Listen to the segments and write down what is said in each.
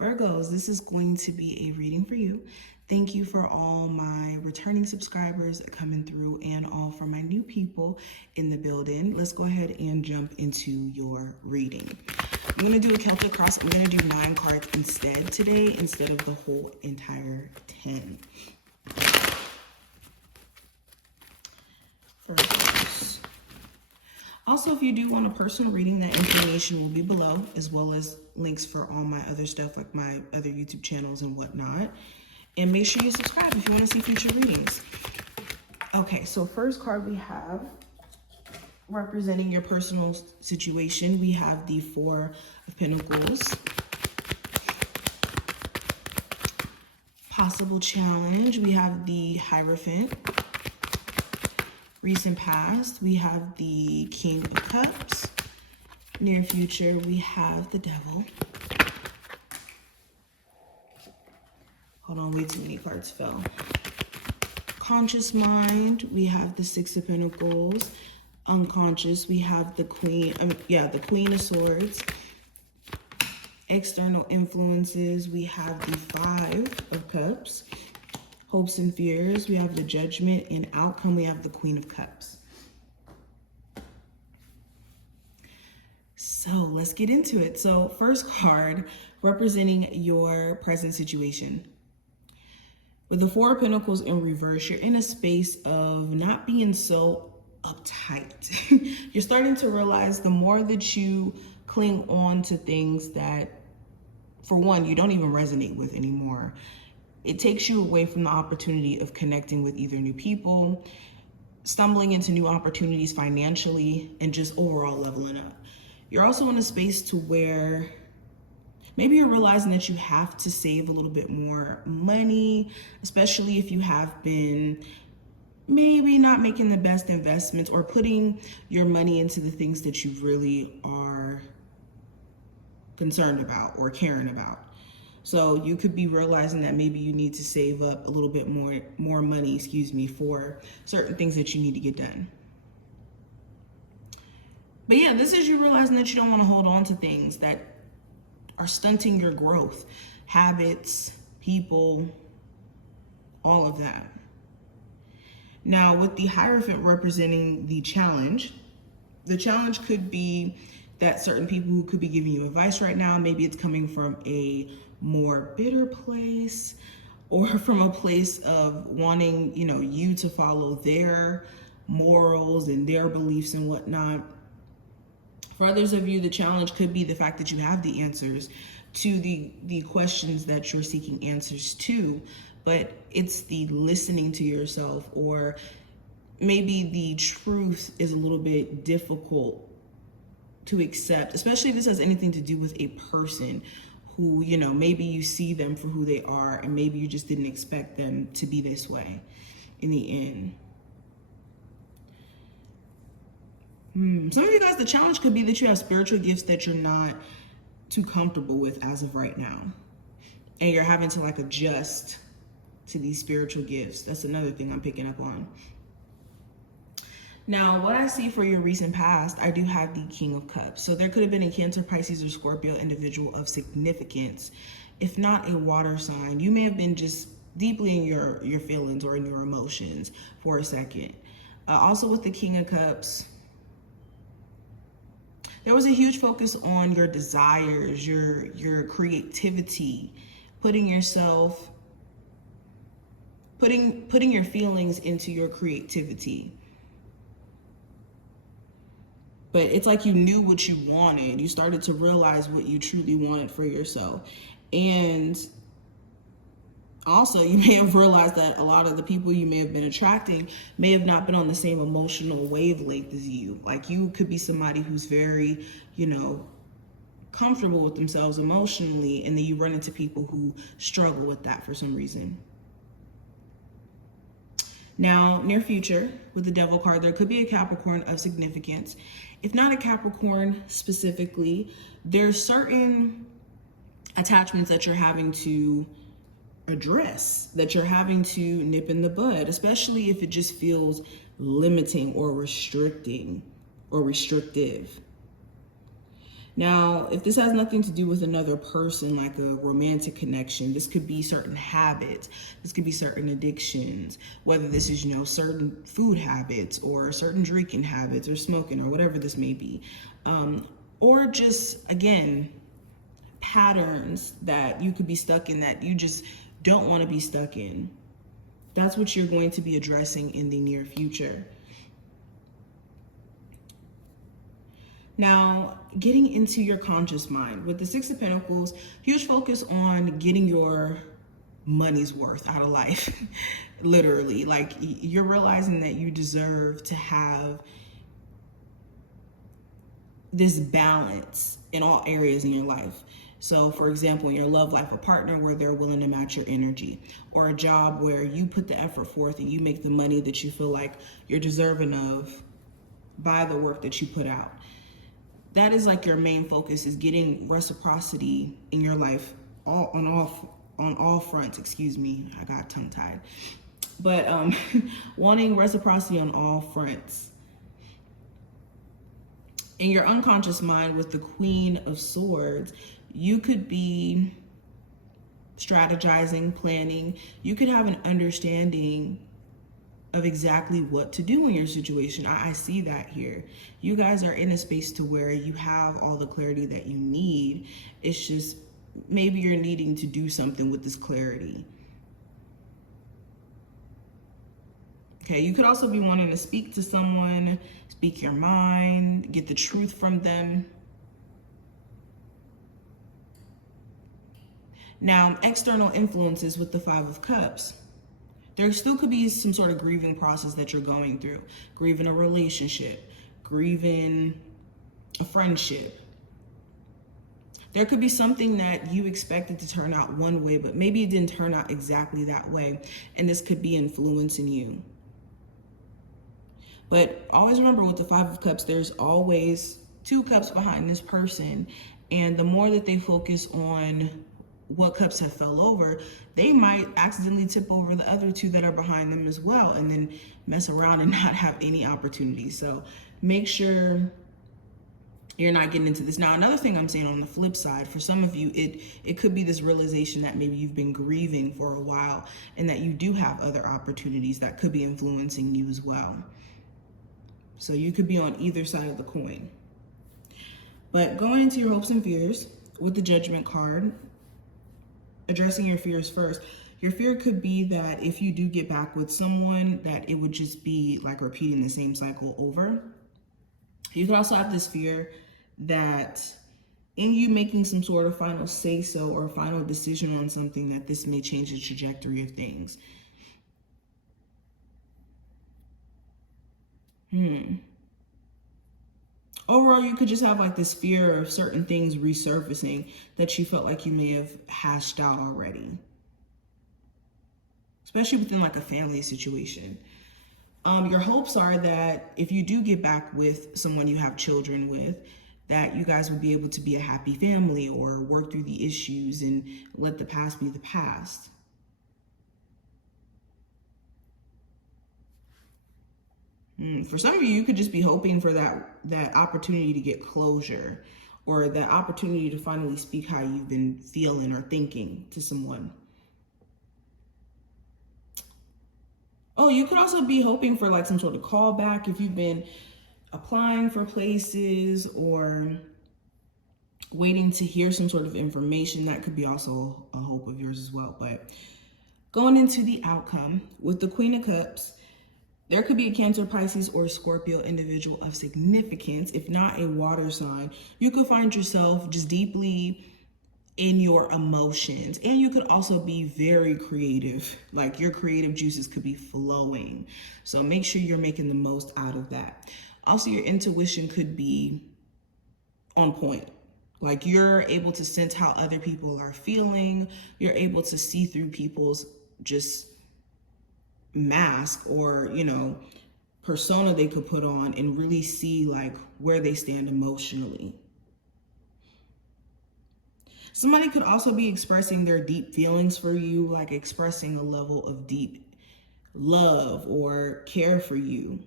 Virgos, this is going to be a reading for you. Thank you for all my returning subscribers coming through and all for my new people in the building. Let's go ahead and jump into your reading. I'm going to do a Celtic cross. I'm going to do 9 cards instead today instead of the whole entire 10. Virgos. Also, if you do want a personal reading, that information will be below, as well as links for all my other stuff, like my other YouTube channels and whatnot. And make sure you subscribe if you want to see future readings. Okay, so first card we have, representing your personal situation, we have the Four of Pentacles. Possible challenge, we have the Hierophant. Recent past, we have the King of Cups. Near future, we have the Devil. Hold on, way too many cards fell. Conscious mind, we have the Six of Pentacles. Unconscious, we have the Queen of Swords. External influences, we have the Five of Cups. Hopes and fears, we have the Judgment, and outcome, we have the Queen of Cups. So let's get into it. So first card, representing your present situation. With the Four of Pentacles in reverse, you're in a space of not being so uptight. You're starting to realize the more that you cling on to things that, for one, you don't even resonate with anymore, it takes you away from the opportunity of connecting with either new people, stumbling into new opportunities financially, and just overall leveling up. You're also in a space to where maybe you're realizing that you have to save a little bit more money, especially if you have been maybe not making the best investments or putting your money into the things that you really are concerned about or caring about. So you could be realizing that maybe you need to save up a little bit more money, for certain things that you need to get done. But yeah, this is you realizing that you don't want to hold on to things that are stunting your growth, habits, people, all of that. Now, with the Hierophant representing the challenge could be that certain people who could be giving you advice right now, maybe it's coming from a more bitter place or from a place of wanting, you to follow their morals and their beliefs and whatnot. For others of you, the challenge could be the fact that you have the answers to the questions that you're seeking answers to, but it's the listening to yourself, or maybe the truth is a little bit difficult to accept, especially if this has anything to do with a person who, maybe you see them for who they are and maybe you just didn't expect them to be this way in the end. Some of you guys, the challenge could be that you have spiritual gifts that you're not too comfortable with as of right now. And you're having to adjust to these spiritual gifts. That's another thing I'm picking up on. Now, what I see for your recent past, I do have the King of Cups. So there could have been a Cancer, Pisces, or Scorpio individual of significance, if not a water sign. You may have been just deeply in your feelings or in your emotions for a second. Also with the King of Cups, there was a huge focus on your desires, your creativity, putting your feelings into your creativity. But it's like you knew what you wanted. You started to realize what you truly wanted for yourself. And also, you may have realized that a lot of the people you may have been attracting may have not been on the same emotional wavelength as you. Like, you could be somebody who's very, comfortable with themselves emotionally, and then you run into people who struggle with that for some reason. Now, near future, with the Devil card, there could be a Capricorn of significance. If not a Capricorn specifically, there's certain attachments that you're having to address, that you're having to nip in the bud, especially if it just feels limiting or restricting or restrictive. Now, if this has nothing to do with another person, like a romantic connection, this could be certain habits. This could be certain addictions, whether this is, certain food habits or certain drinking habits or smoking or whatever this may be. Or just, again, patterns that you could be stuck in that you just don't want to be stuck in. That's what you're going to be addressing in the near future. Now, getting into your conscious mind. With the Six of Pentacles, huge focus on getting your money's worth out of life. Literally, like you're realizing that you deserve to have this balance in all areas in your life. So, for example, in your love life, a partner where they're willing to match your energy, or a job where you put the effort forth and you make the money that you feel like you're deserving of by the work that you put out. That is like your main focus, is getting reciprocity in your life on all fronts. Excuse me, I got tongue tied. But wanting reciprocity on all fronts. In your unconscious mind, with the Queen of Swords, you could be strategizing, planning. You could have an understanding of exactly what to do in your situation. I see that here. You guys are in a space to where you have all the clarity that you need. It's just maybe you're needing to do something with this clarity. Okay, you could also be wanting to speak to someone, speak your mind, get the truth from them. Now, external influences with the Five of Cups. There still could be some sort of grieving process that you're going through. Grieving a relationship, grieving a friendship. There could be something that you expected to turn out one way, but maybe it didn't turn out exactly that way. And this could be influencing you. But always remember, with the Five of Cups, there's always two cups behind this person. And the more that they focus on what cups have fell over, they might accidentally tip over the other two that are behind them as well, and then mess around and not have any opportunities. So make sure you're not getting into this. Now, another thing I'm saying on the flip side, for some of you, it could be this realization that maybe you've been grieving for a while and that you do have other opportunities that could be influencing you as well. So you could be on either side of the coin. But going into your hopes and fears with the Judgment card, addressing your fears first. Your fear could be that if you do get back with someone, that it would just be like repeating the same cycle over. You could also have this fear that in you making some sort of final say-so or final decision on something, that this may change the trajectory of things. Overall, you could just have like this fear of certain things resurfacing that you felt like you may have hashed out already. Especially within like a family situation. Your hopes are that if you do get back with someone you have children with, that you guys would be able to be a happy family or work through the issues and let the past be the past. For some of you, you could just be hoping for that opportunity to get closure, or that opportunity to finally speak how you've been feeling or thinking to someone. Oh, you could also be hoping for like some sort of callback if you've been applying for places or waiting to hear some sort of information. That could be also a hope of yours as well. But going into the outcome with the Queen of Cups, there could be a Cancer, Pisces, or Scorpio individual of significance, if not a water sign. You could find yourself just deeply in your emotions, and you could also be very creative. Like your creative juices could be flowing. So make sure you're making the most out of that. Also, your intuition could be on point. Like you're able to sense how other people are feeling. You're able to see through people's just mask or, persona they could put on and really see like where they stand emotionally. Somebody could also be expressing their deep feelings for you, like expressing a level of deep love or care for you.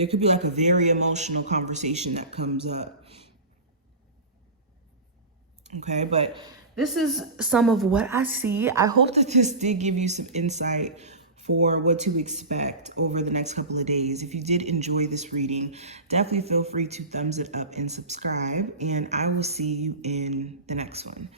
There could be like a very emotional conversation that comes up. Okay, but this is some of what I see. I hope that this did give you some insight for what to expect over the next couple of days. If you did enjoy this reading, definitely feel free to thumbs it up and subscribe, and I will see you in the next one.